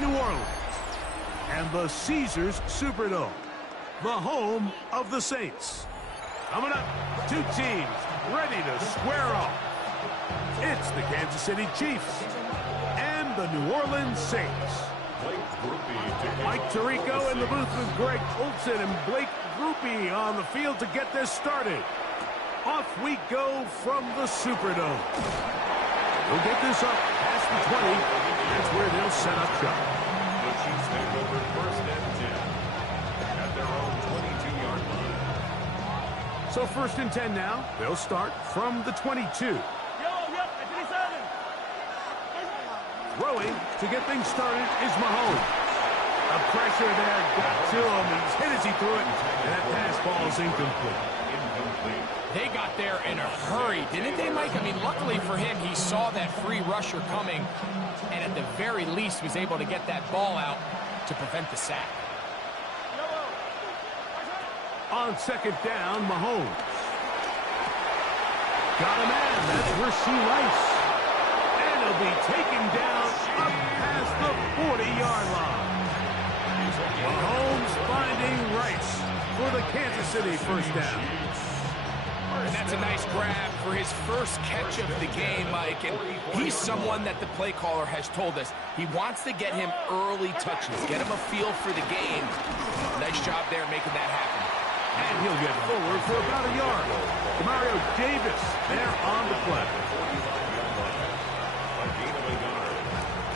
New Orleans and the Caesars Superdome, the home of the Saints. Coming up, two teams ready to square off. It's the Kansas City Chiefs and the New Orleans Saints. Mike Tirico in the booth with Greg Olson and Blake Groupie on the field to get this started. Off we go from the Superdome. We'll get this up past the 20. That's where they'll set up shop. The Chiefs take over first and 10 at their own 22-yard line. So first and 10 now. They'll start from the 22. Throwing to get things started is Mahomes. The pressure there got to him. He's hit as he threw it, and that pass ball is incomplete. They got there in a hurry, didn't they, Mike? I mean, luckily for him, he saw that free rusher coming, and at the very least was able to get that ball out to prevent the sack. On second down, Mahomes. Got a man. That's Rasheed Rice. And he'll be taken down up past the 40-yard line. Mahomes finding Rice for the Kansas City first down. And that's a nice grab for his first catch of the game, Mike. And he's someone that the play caller has told us he wants to get him early touches, get him a feel for the game. Nice job there making that happen. And he'll get forward for about a yard. Mario Davis there on the play. A gain of a yard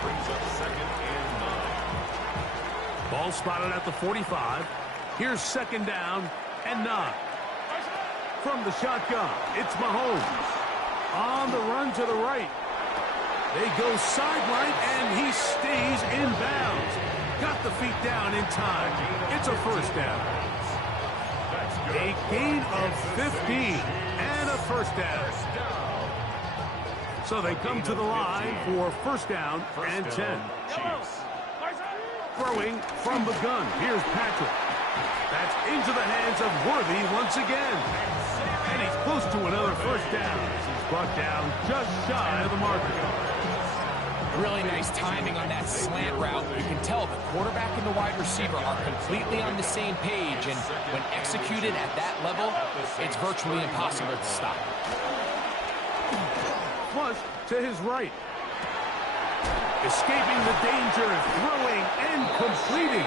brings up second and 9. Ball spotted at the 45. Here's second down and 9. From the shotgun, it's Mahomes. On the run to the right. They go sideline, and he stays in bounds. Got the feet down in time. It's a first down. A gain of 15 and a first down. So they come to the line for first down and 10. Throwing from the gun. Here's Patrick. That's into the hands of Worthy once again. And he's close to another first down. He's brought down just shy of the marker. Really nice timing on that slant route. You can tell the quarterback and the wide receiver are completely on the same page, and when executed at that level, it's virtually impossible to stop. Flush to his right. Escaping the danger, throwing and completing.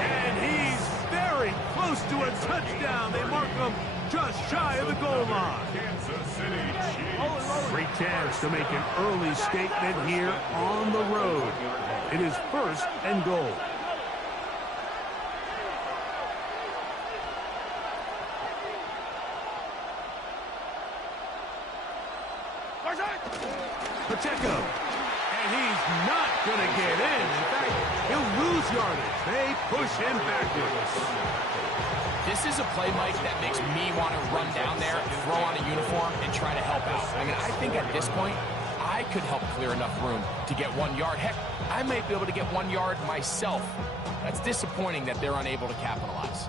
And he's very close to a touchdown. They mark him just shy of the goal line. Kansas City Chiefs. Great chance to make an early statement here on the road. It is first and goal. Pacheco. And he's not going to get in. In fact, he'll lose yardage. They push him backwards. This is a play, Mike, that makes me want to run down there, throw on a uniform, and try to help out. I mean, I think at this point, I could help clear enough room to get 1 yard. Heck, I might be able to get 1 yard myself. That's disappointing that they're unable to capitalize.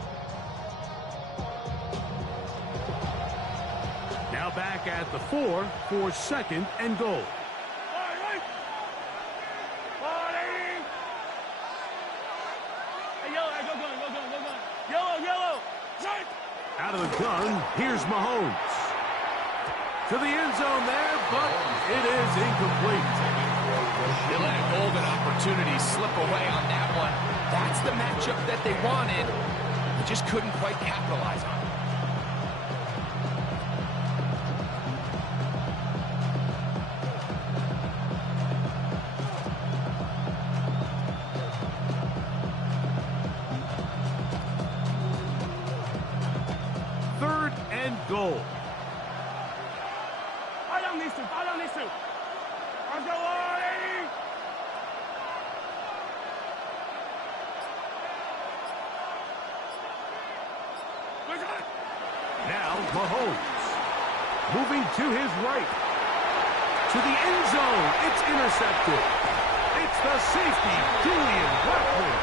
Now back at the 4 for second and goal. Out of the gun, here's Mahomes. To the end zone there, but it is incomplete. They let a golden opportunity slip away on that one. That's the matchup that they wanted. They just couldn't quite capitalize on it. Third and goal. Now Mahomes moving to his right. To the end zone. It's intercepted. It's the safety, Julian Blackmon.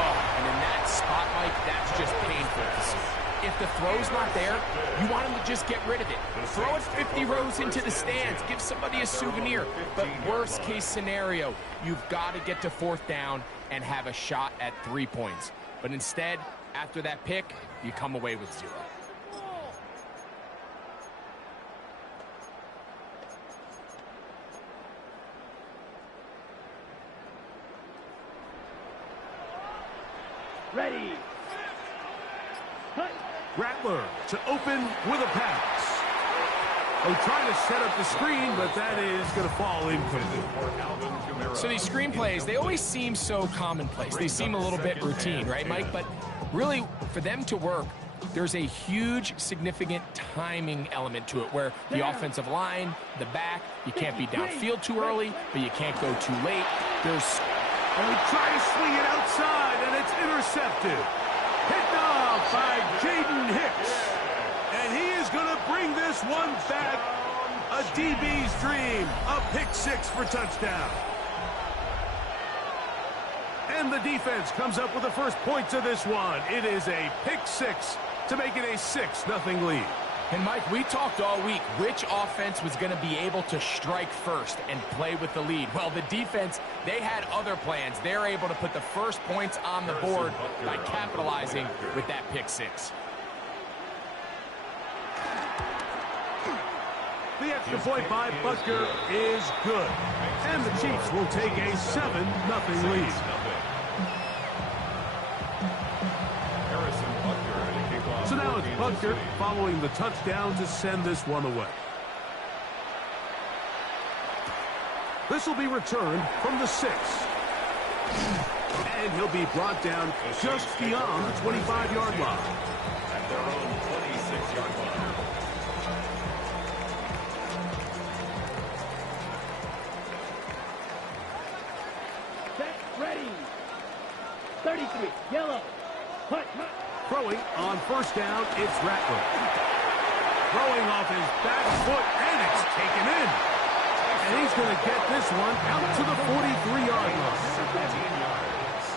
Oh, and in that spot, Mike, that's just painful to see. if the throw's not there, you want him to just get rid of it. Throw it 50 rows into the stands. Give somebody a souvenir. But worst case scenario, you've got to get to 4th down and have a shot at 3 points. But instead, after that pick, you come away with 0. Ready. Rattler to open with a pass. Oh, trying to set up the screen, but that is going to fall incomplete. So these screen plays, they always seem so commonplace. They seem a little bit routine, right, Mike? But really, for them to work, there's a huge, significant timing element to it where the offensive line, the back, you can't be downfield too early, but you can't go too late. There's... And we try to swing it outside, and it's intercepted. Picked off by Jaden Hicks. And he is going to bring this one back. A DB's dream. A pick 6 for touchdown. And the defense comes up with the first points of this one. It is a pick 6 to make it a 6-0 lead. And, Mike, we talked all week which offense was going to be able to strike first and play with the lead. Well, the defense, they had other plans. They're able to put the first points on the board by capitalizing with that pick 6. The extra point by Butker is good. And the Chiefs will take a 7-0 lead. So now it's Butker following the touchdown to send this one away. This will be returned from the 6. And he'll be brought down just beyond the 25-yard line. At their own 26-yard line. Set, ready. 33, yellow. Hut. Throwing on first down, it's Rattler. Throwing off his back foot, and it's taken in. And he's going to get this one out to the 43-yard line. 17 yards.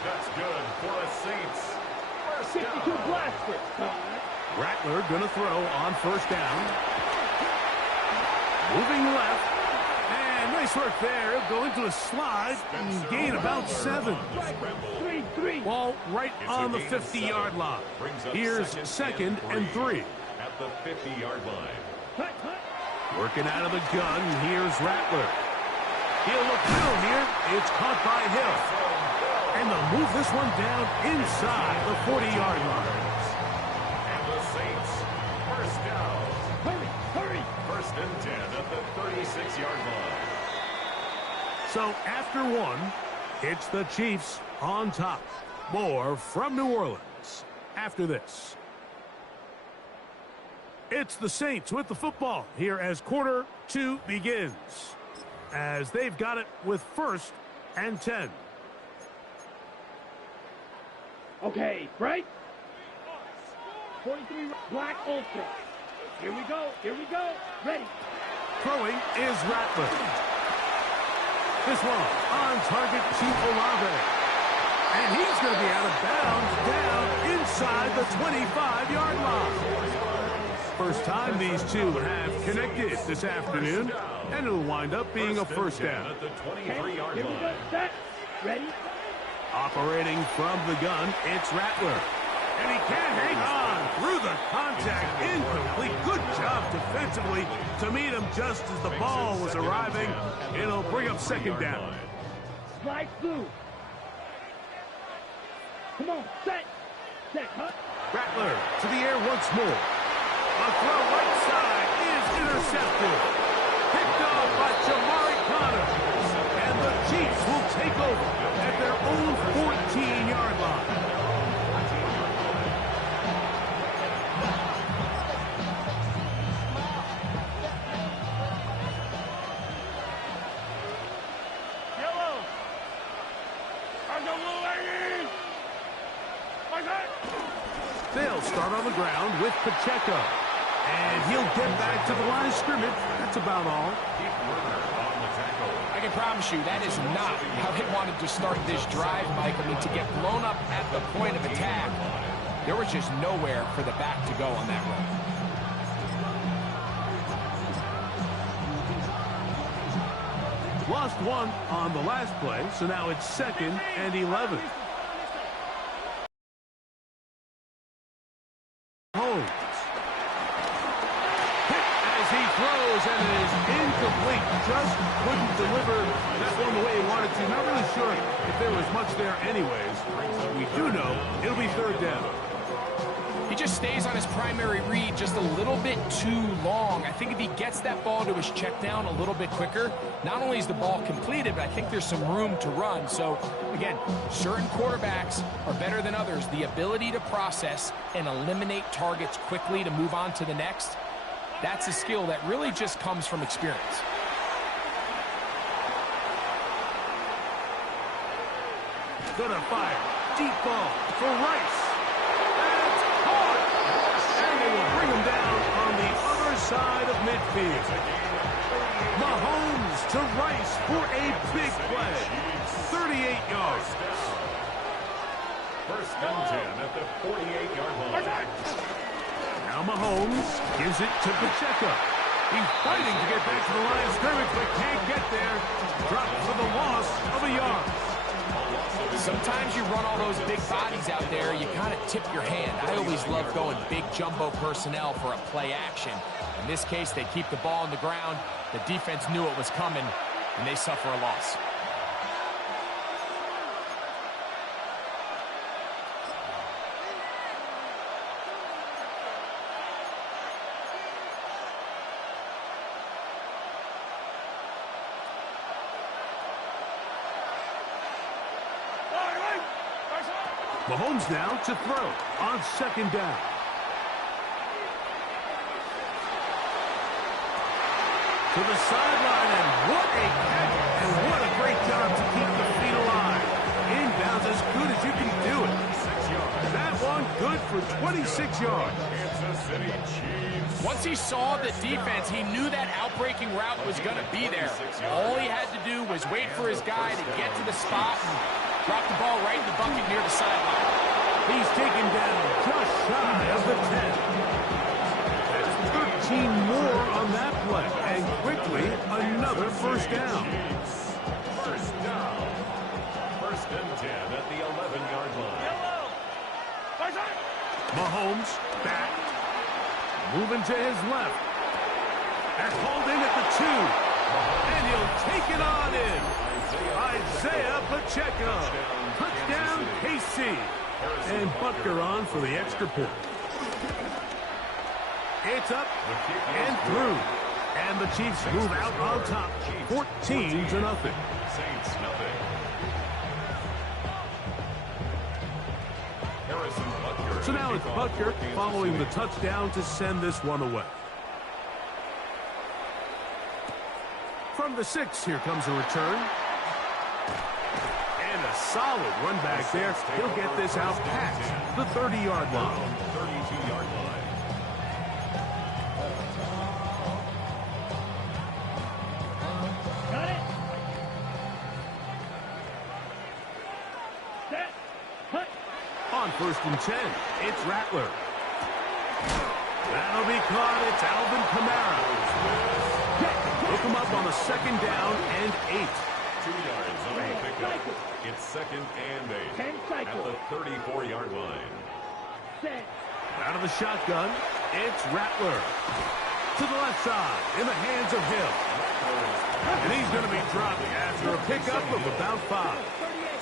That's good for a Saints. First 52 down. blaster. Rattler going to throw on first down. Moving left. And nice work there. He'll go into a slide and gain about 7. 3. Ball right on the 50-yard line. Here's 2nd and 3. At the 50-yard line. Working out of the gun, here's Rattler. He'll look through here. It's caught by Hill. And they'll move this one down inside the 40-yard line. And the Saints, first down. Hurry. First and 10 at the 36-yard line. So after one, it's the Chiefs on top. More from New Orleans after this. It's the Saints with the football here as quarter 2 begins. As they've got it with 1st and 10. Okay, right? 43 black ultra. Here we go. Ready. Throwing is Rattler. This one on target to Olave. And he's going to be out of bounds down inside the 25-yard line. First time these two have connected this afternoon, and it'll wind up being a first down. At the 23-yard Here we go. line. Set. Ready. Operating from the gun, it's Rattler. And he can hang on through the contact. Incomplete. Good job defensively to meet him just as the ball was arriving. It'll bring up 2nd down. Slide through. Come on. Set. Hut. Rattler to the air once more. A throw right side is intercepted. Picked off by Jamari Connor. And the Chiefs will take over at their own 14-yard line. Yellow. I'm the blue lady. They'll start on the ground with Pacheco. And he'll get back to the line of scrimmage. That's about all. I can promise you that is not how they wanted to start this drive, Mike. I mean, to get blown up at the point of attack. There was just nowhere for the back to go on that run. Lost one on the last play, so now it's 2nd and 11. Holmes. Hit as he throws, and it is incomplete. Just couldn't deliver that one the way he wanted to. Not really sure if there was much there anyways. We do know it'll be 3rd down. He just stays on his primary read just a little bit too long. I think if he gets that ball to his check down a little bit quicker, not only is the ball completed, but I think there's some room to run. So, again, certain quarterbacks are better than others. The ability to process and eliminate targets quickly to move on to the next, that's a skill that really just comes from experience. Gonna fire. Deep ball for Rice. Bring him down on the other side of midfield. Mahomes to Rice for a big play. 38 yards. 1st and 10 at the 48-yard line. Now Mahomes gives it to Pacheco. He's fighting to get back to the line of scrimmage, but can't get there. Dropped for the loss of a yard. Sometimes you run all those big bodies out there, you kind of tip your hand. I always love going big jumbo personnel for a play action. In this case, they keep the ball on the ground. The defense knew it was coming, and they suffer a loss. Mahomes now to throw on 2nd down. To the sideline, and what a catch, and what a great job to keep the feet alive. Inbounds as good as you can do it. 6 yards. That one good for 26 yards. Kansas City Chiefs. Once he saw the defense, he knew that outbreaking route was going to be there. All he had to do was wait for his guy to get to the spot and drop the ball right in the bucket near the sideline. He's taken down just shy of the 10. That's 13 more on that play. And quickly, another 1st down. 1st down. 1st and 10 at the 11-yard line. Mahomes back. Moving to his left. That's hauled in at the 2. And he'll take it on in. Isaiah Pacheco. Touchdown, KC. And Butker on for the extra point. It's up and through. And the Chiefs move out on top. 14-0. Saints nothing. So now it's Butker following the touchdown to send this one away. From the 6, here comes a return. And a solid run back there. He'll get this out past the 30-yard line. 32-yard line. Got it. Set. Hut. On 1st and 10, it's Rattler. That'll be caught. It's Alvin Kamara. Look him up on the 2nd down and 8. 2 yards on the pickup. It's 2nd and 8 at the 34-yard line. Set. Out of the shotgun, it's Rattler. To the left side, in the hands of Hill. And he's going to be dropped after a pickup of about 5.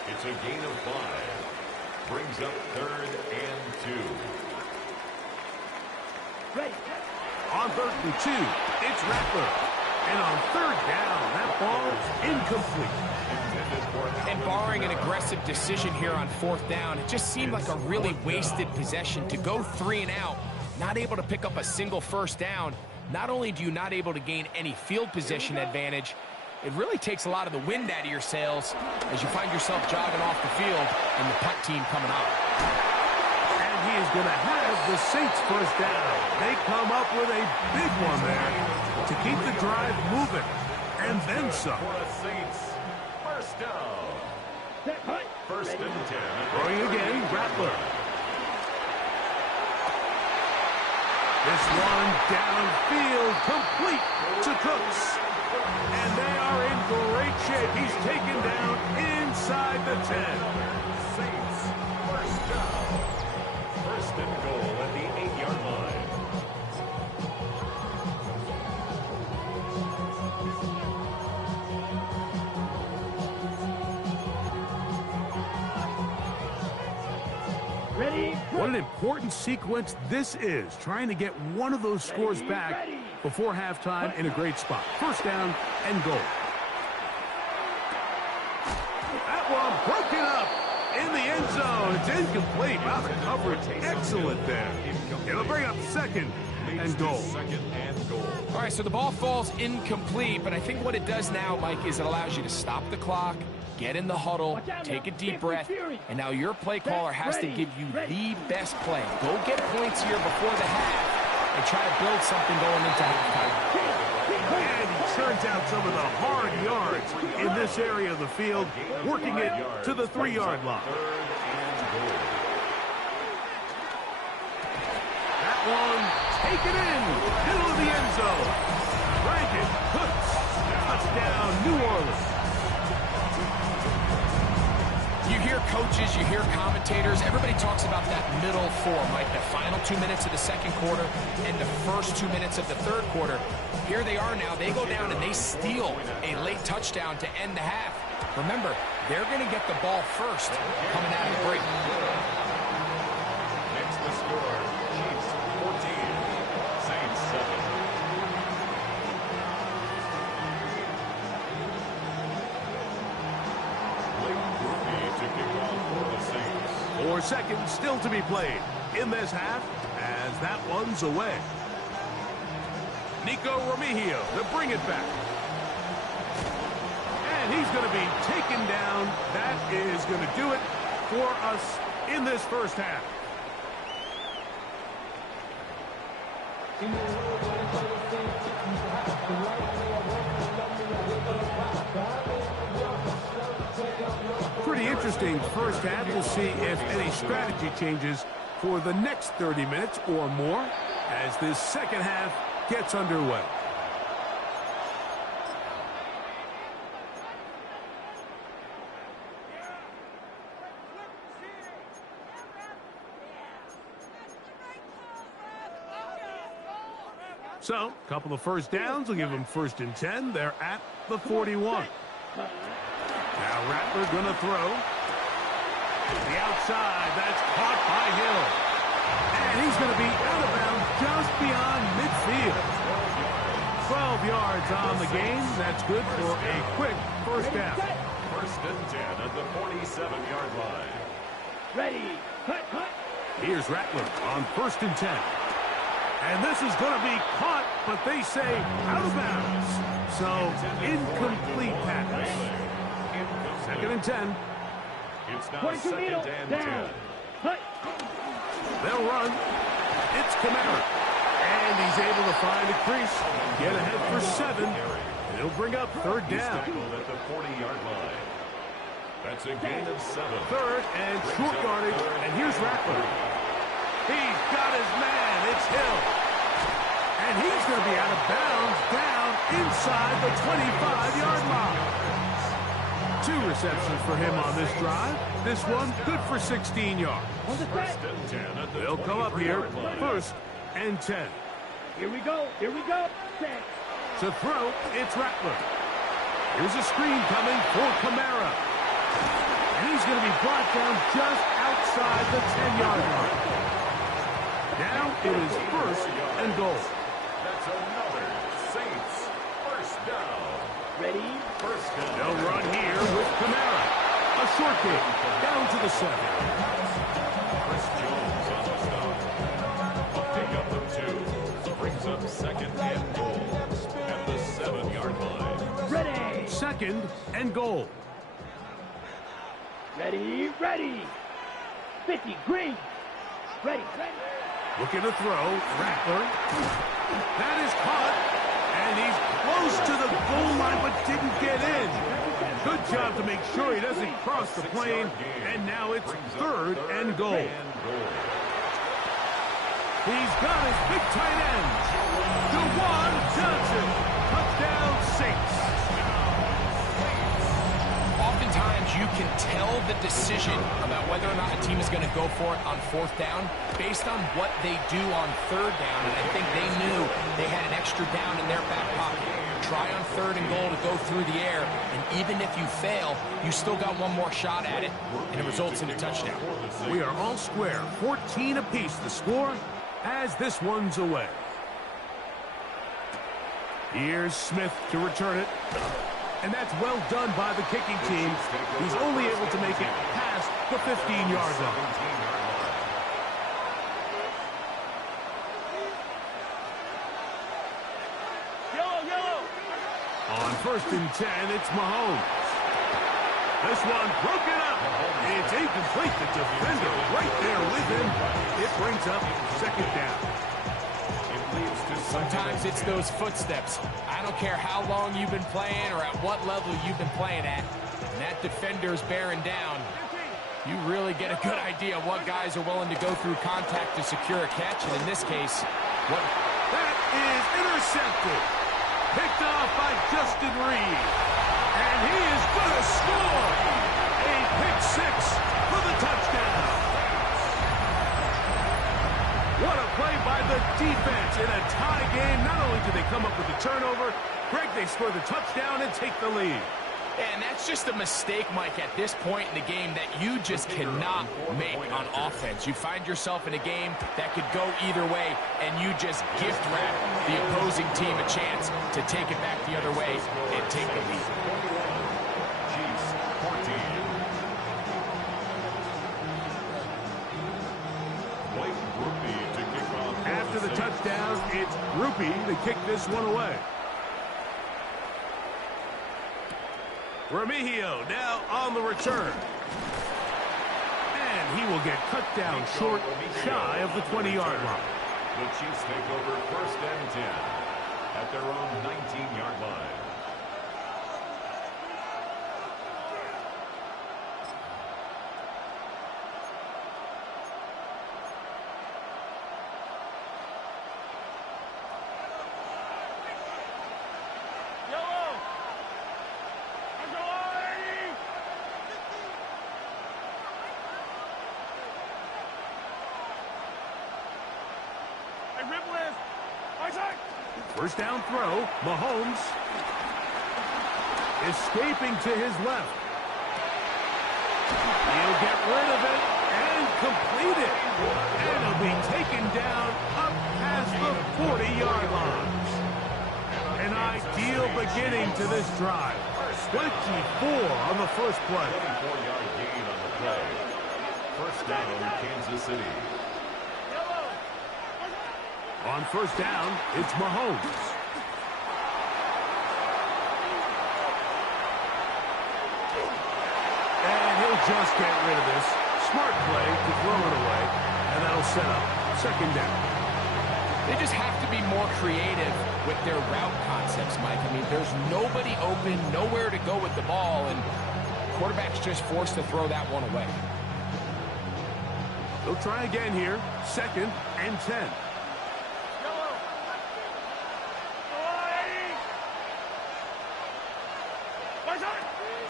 It's a gain of 5. Brings up 3rd and 2. Ready. On 3rd and 2, it's Rattler. And on 3rd down, that ball is incomplete. And barring an aggressive decision here on 4th down, it just seemed like a really wasted possession to go 3 and out, not able to pick up a single 1st down. Not only do you not able to gain any field position advantage, it really takes a lot of the wind out of your sails as you find yourself jogging off the field and the punt team coming up. And he is going to have the Saints 1st down. They come up with a big one there to keep the drive moving. And then some. For the Saints, 1st down. Set. Hut. 1st and 10. Throwing again, Rattler. This one downfield, complete to Cooks. And they are in great shape. He's taken down inside the 10. Saints, first down. First and goal at the 8-yard line. Ready? What an important sequence this is, trying to get one of those scores back before halftime in a great spot. First down and goal. That one broken up in the end zone. It's incomplete. Wow, the coverage excellent there. It'll bring up second and goal. Second and goal. All right, so the ball falls incomplete, but I think what it does now, Mike, is it allows you to stop the clock, get in the huddle, take a deep breath, and now your play caller has to give you the best play. Go get points here before the half and try to build something going into halftime. And he turns out some of the hard yards in this area of the field, working it to the 3-yard line. That one taken in, middle of the end zone. Rankin, Cooks, touchdown, New Orleans. You hear coaches, you hear commentators, everybody talks about that middle four, like the final 2 minutes of the second quarter and the first 2 minutes of the third quarter. Here they are now. They go down and they steal a late touchdown to end the half. Remember, they're going to get the ball first coming out of the break. Next the score, Chiefs 14, Saints 7. To kick off for the Saints. 4 seconds still to be played in this half as that one's away. Nico Remigio to bring it back. And he's going to be taken down. That is going to do it for us in this first half. Pretty interesting first half. We'll see if any strategy changes for the next 30 minutes or more as this second half gets underway. So, a couple of first downs will give them 1st and 10. They're at the 41. Now Rattler going to throw. The outside, that's caught by Hill. And he's going to be out of bounds just beyond midfield. 12 yards on the game. That's good for a quick first down. 1st and 10 at the 47-yard line. Ready? Cut, cut. Here's Rattler on 1st and 10. And this is going to be caught, but they say out of bounds. So, incomplete pass. 2nd and 10. It's now 22 2nd middle, and down. 10. Cut. They'll run. It's Kamara. And he's able to find a crease. Get ahead for 7. It'll bring up 3rd down. Tackled at the 40-yard line. That's a gain of 7. 3rd and short yardage. And here's Rattler. He's got his man. It's Hill. And he's going to be out of bounds down inside the 25-yard line. 2 receptions for him on this drive. This one good for 16 yards. 1st and 10 at the They'll come up here 23-yard line. 1st and 10. Here we go. Here we go. Set. To throw, it's Rattler. Here's a screen coming for Kamara. And he's going to be brought down just outside the 10-yard line. Now it is 1st and goal. That's another Saints first down. Ready? 1st down. They'll run here with Kamara. A short kick down to the 7. Chris Jones on the stop. A pickup of 2. Brings up 2nd and goal at the 7-yard line. Ready? 2nd and goal. Ready? Ready? 50, green. Ready? Ready? Looking to throw. Rattler. That is caught. And he's close to the goal line but didn't get in. Good job to make sure he doesn't cross the plane. And now it's 3rd and goal. He's got his big tight end. Juwan Johnson. Touchdown, Saints. Oftentimes, you can tell the decision about whether or not a team is going to go for it on 4th down based on what they do on 3rd down. And I think they knew they had an extra down in their back pocket. Try on 3rd and goal to go through the air, and even if you fail, you still got one more shot at it, and it results in a touchdown. We are all square, 14 apiece the score as this one's away. Here's Smith to return it, and that's well done by the kicking team. He's only able to make it past the 15-yard line. On 1st and 10, it's Mahomes. This one broken up. It's incomplete. The defender right there with him. It brings up 2nd down. Sometimes it's those footsteps. I don't care how long you've been playing or at what level you've been playing at. And that defender's bearing down. You really get a good idea of what guys are willing to go through contact to secure a catch. And in this case, what... That is intercepted. Picked off by Justin Reed. And he is going to score. A pick 6 for the touchdown. What a play by the defense in a tie game. Not only do they come up with the turnover, Greg, they score the touchdown and take the lead. And that's just a mistake, Mike, at this point in the game that you just cannot make on offense. You find yourself in a game that could go either way, and you just gift wrap the opposing team a chance to take it back the other way and take the lead. Chiefs 14. Blake Groupie to kick off. After the touchdown, it's Groupie to kick this one away. Remigio now on the return. And he will get cut down short, shy of the 20-yard line. The Chiefs take over 1st and 10 at their own 19-yard line. First down throw, Mahomes. Escaping to his left. He'll get rid of it and complete it. And he'll be taken down up past the 40-yard line. An ideal beginning to this drive. 24 on the first play. 24-yard gain on the play. First down, Kansas City. On first down, it's Mahomes. And he'll just get rid of this. Smart play to throw it away. And that'll set up 2nd down. They just have to be more creative with their route concepts, Mike. I mean, there's nobody open, nowhere to go with the ball, and quarterback's just forced to throw that one away. They'll try again here. 2nd and 10.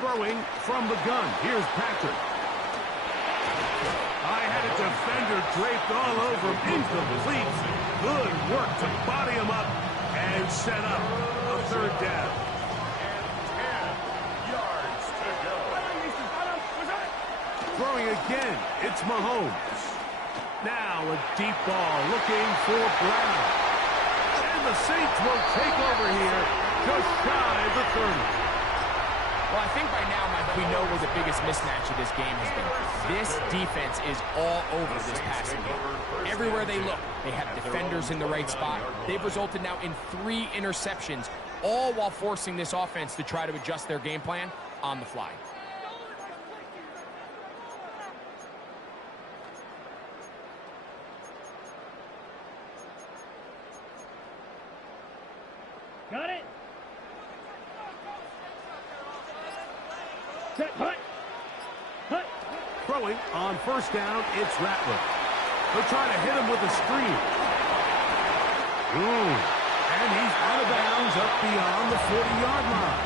Throwing from the gun. Here's Patrick. I had a defender draped all over him. Incomplete. Good work to body him up and set up a 3rd down. And 10 yards to go. Throwing again. It's Mahomes. Now a deep ball looking for Brown. And the Saints will take over here just shy of the 30. Well, I think by now, Mike, we know where the biggest mismatch of this game has been. This defense is all over this passing game. Everywhere they look, they have defenders in the right spot. They've resulted now in 3 interceptions, all while forcing this offense to try to adjust their game plan on the fly. Got it. Set, hut. Throwing on first down, it's Rattler. They'll try to hit him with a screen. And he's out of bounds up beyond the 40-yard line.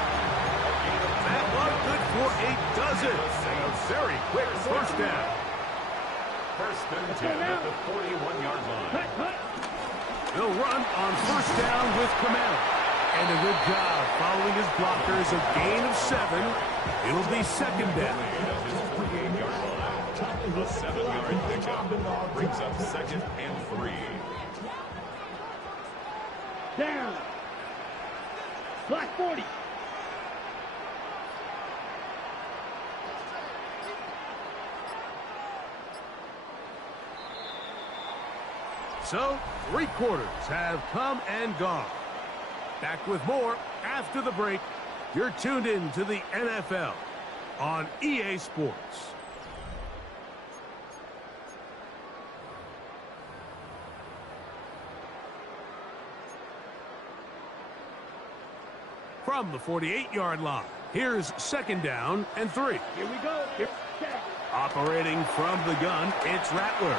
That one good for a dozen. And a very quick first down. First and 10 at the 41-yard line. They'll run on first down with Kamara. And a good job following his blockers. A gain of 7. It'll be second down. At his 48-yard line. A 7-yard pickup brings up second and 3. Down. Black 40. So, 3 quarters have come and gone. Back with more after the break. You're tuned in to the NFL on EA Sports. From the 48-yard line, here's second down and 3. Here we go. Here. Operating from the gun, it's Rattler.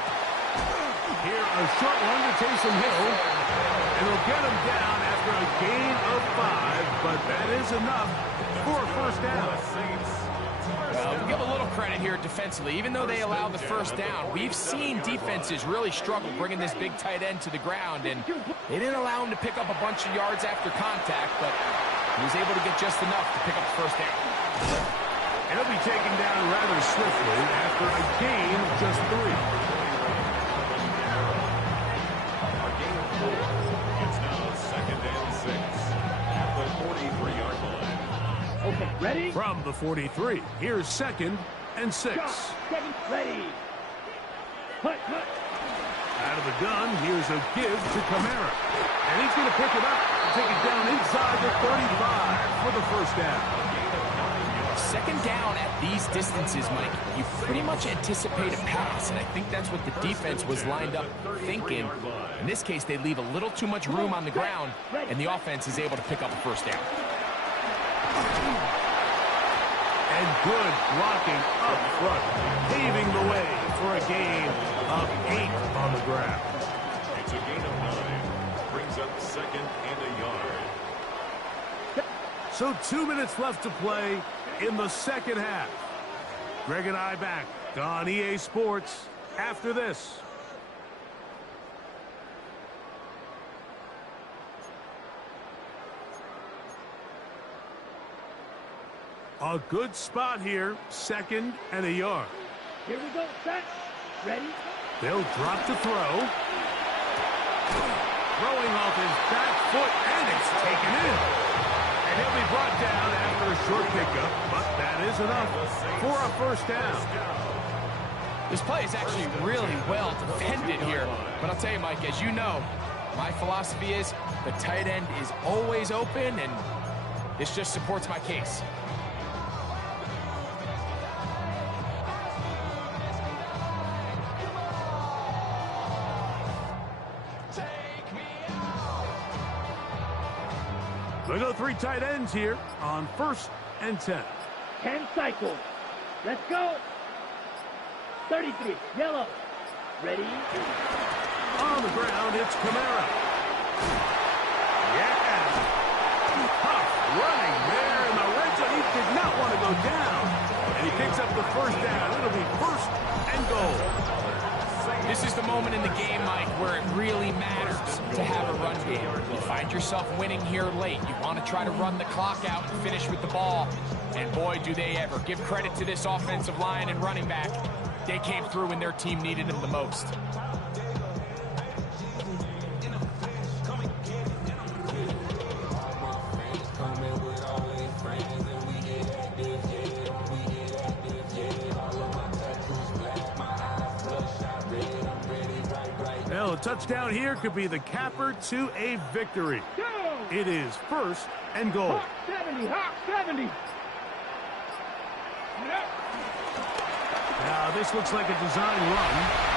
Here, a short one to Taysom Hill. And he'll get him down after a gain of 5, but that is enough for a first down. We'll give a little credit here defensively. Even though they allowed the first down, we've seen defenses really struggle bringing this big tight end to the ground, and they didn't allow him to pick up a bunch of yards after contact, but he was able to get just enough to pick up the first down. And he'll be taken down rather swiftly after a gain of just 3. Okay, ready? From the 43, here's second and 6. Second, ready. Cut. Out of the gun, here's a give to Kamara. And he's going to pick it up and take it down inside the 35 for the first down. Second down at these distances, Mike, you pretty much anticipate a pass, and I think that's what the defense was lined up thinking. In this case, they leave a little too much room on the ground, and the offense is able to pick up a first down. And good blocking up front, paving the way for a gain of 8 on the ground. It's a gain of 9. Brings up second and a yard. So 2 minutes left to play in the second half. Greg and I back on EA Sports after this. A good spot here, second and a yard. Here we go, set. Ready? They'll drop to throw. Throwing off his back foot, and it's taken in. And he'll be brought down after a short pickup, but that is enough for a first down. This play is actually really well defended here. But I'll tell you, Mike, as you know, my philosophy is the tight end is always open, and this just supports my case. They go 3 tight ends here on first and 10. 10 cycles. Let's go. 33, yellow. Ready? On the ground, it's Kamara. Yeah. Tough running there in the red zone. He did not want to go down. And he picks up the first down. It'll be first and goal. This is the moment in the game, Mike, where it really matters to have a run game. You find yourself winning here late. You want to try to run the clock out and finish with the ball. And boy, do they ever. Give credit to this offensive line and running back. They came through when their team needed them the most. Well, a touchdown here could be the capper to a victory. It is first and goal. Hawk 70, Hawk 70. Now, this looks like a design run.